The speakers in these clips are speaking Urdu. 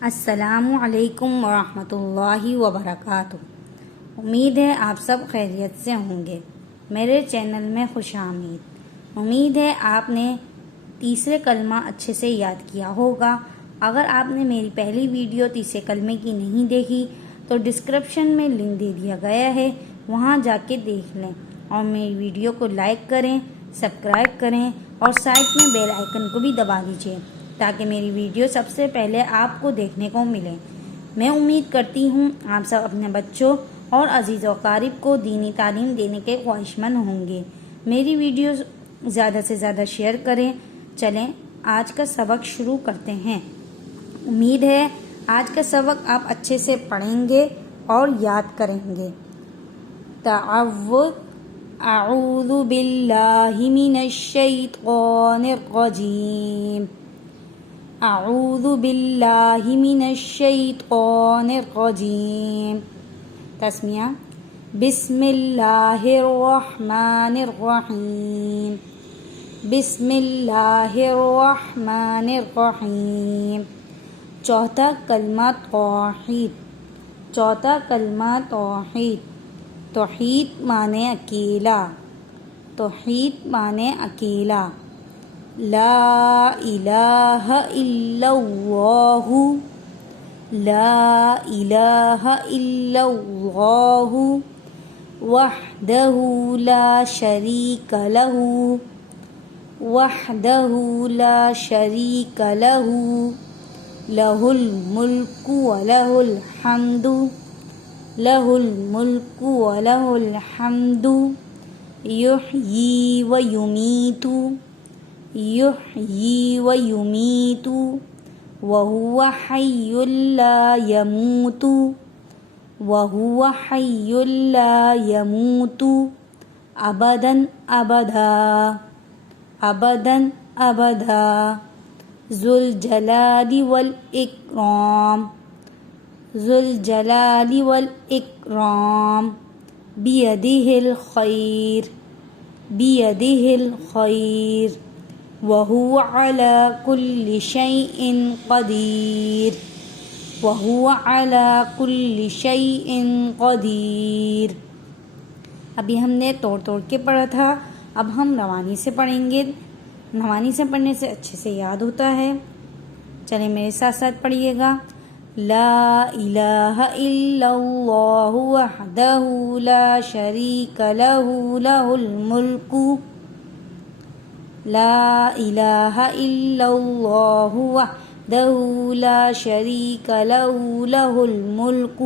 السلام علیکم ورحمۃ اللہ وبرکاتہ۔ امید ہے آپ سب خیریت سے ہوں گے۔ میرے چینل میں خوش آمدید۔ امید ہے آپ نے تیسرے کلمہ اچھے سے یاد کیا ہوگا۔ اگر آپ نے میری پہلی ویڈیو تیسرے کلمے کی نہیں دیکھی تو ڈسکرپشن میں لنک دے دیا گیا ہے، وہاں جا کے دیکھ لیں اور میری ویڈیو کو لائک کریں، سبسکرائب کریں اور سائڈ میں بیل آئیکن کو بھی دبا دیجیے تاکہ میری ویڈیو سب سے پہلے آپ کو دیکھنے کو ملے۔ میں امید کرتی ہوں آپ سب اپنے بچوں اور عزیز و اقارب کو دینی تعلیم دینے کے خواہشمند ہوں گے۔ میری ویڈیو زیادہ سے زیادہ شیئر کریں۔ چلیں آج کا سبق شروع کرتے ہیں۔ امید ہے آج کا سبق آپ اچھے سے پڑھیں گے اور یاد کریں گے۔ تعوذ اعوذ باللہ من الشیطان الرجیم۔ اعوذ باللہ من الشیطان الرجیم۔ تسمیہ بسم اللہ الرحمن الرحیم۔ بسم اللہ الرحمن الرحیم۔ چوتھا کلمہ توحید۔ چوتھا کلمہ توحید۔ توحید معنی اکیلا۔ توحید معنی اکیلا۔ لا الہ الا اللہ۔ لا الہ الا اللہ وحدہ لا شریک لہ۔ وحدہ لا شریک لہ۔ لہ الملک ولہ الحمد۔ لہ الملک ولہ الحمد یحیی ویمیت۔ یحیی ویمیت وہو حی لا یموت۔ وہو حی لا یموت ابدا ابدا۔ ابدا ابدا۔ ذو الجلال والاکرام۔ ذو الجلال والاکرام بیدہ الخیر۔ بیدہ الخیر وہو علی کل شیء قدیر۔ وہو علی کل شیء قدیر۔ ابھی ہم نے توڑ کے پڑھا تھا، اب ہم روانی سے پڑھیں گے۔ روانی سے پڑھنے سے اچھے سے یاد ہوتا ہے۔ چلیں میرے ساتھ ساتھ پڑھیے گا۔ لا الہ الا اللہ وحدہ لا شریک لہ۔ لہ الملک۔ لا الہ الا اللہ وحدہ لا شریک لہ۔ لہ الملک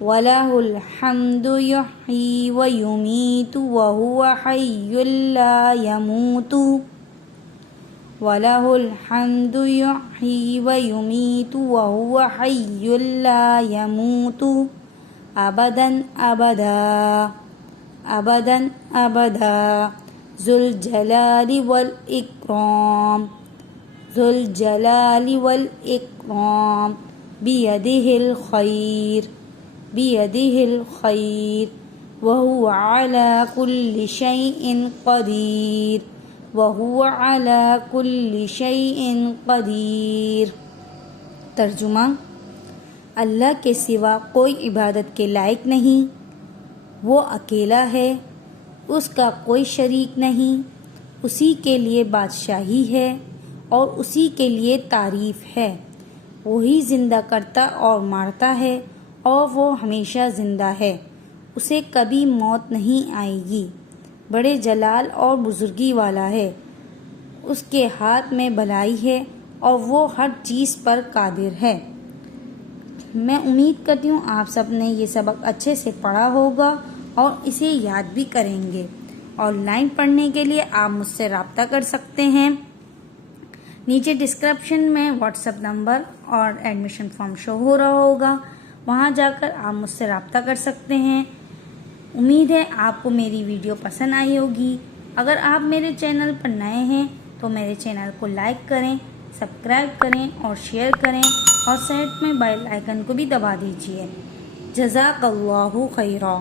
ولہ الحمد یحیی ویمیت وہو حی لا یموت۔ ولہ الحمد یحیی ویمیت وہو حی لا یموت ابدا ابدا۔ ابدا ابدا۔ ذو الجلال والاکرام۔ ذو الجلال والاکرام بیدہ الخیر۔ بیدہ الخیر وہو علی کل شیء قدیر۔ وہو علی کل شیء قدیر۔ ترجمہ: اللہ کے سوا کوئی عبادت کے لائق نہیں، وہ اکیلا ہے، اس کا کوئی شریک نہیں، اسی کے لیے بادشاہی ہے اور اسی کے لیے تعریف ہے۔ وہی زندہ کرتا اور مارتا ہے اور وہ ہمیشہ زندہ ہے، اسے کبھی موت نہیں آئے گی۔ بڑے جلال اور بزرگی والا ہے، اس کے ہاتھ میں بھلائی ہے اور وہ ہر چیز پر قادر ہے۔ میں امید کرتی ہوں آپ سب نے یہ سبق اچھے سے پڑھا ہوگا اور اسے یاد بھی کریں گے۔ آن لائن پڑھنے کے لیے آپ مجھ سے رابطہ کر سکتے ہیں۔ نیچے ڈسکرپشن میں واٹس ایپ نمبر اور ایڈمیشن فارم شو ہو رہا ہوگا، وہاں جا کر آپ مجھ سے رابطہ کر سکتے ہیں۔ امید ہے آپ کو میری ویڈیو پسند آئی ہوگی۔ اگر آپ میرے چینل پر نئے ہیں تو میرے چینل کو لائک کریں، سبسکرائب کریں اور شیئر کریں اور سائڈ میں بیل آئیکن کو بھی دبا دیجیے۔ جزاک اللہ خیرا۔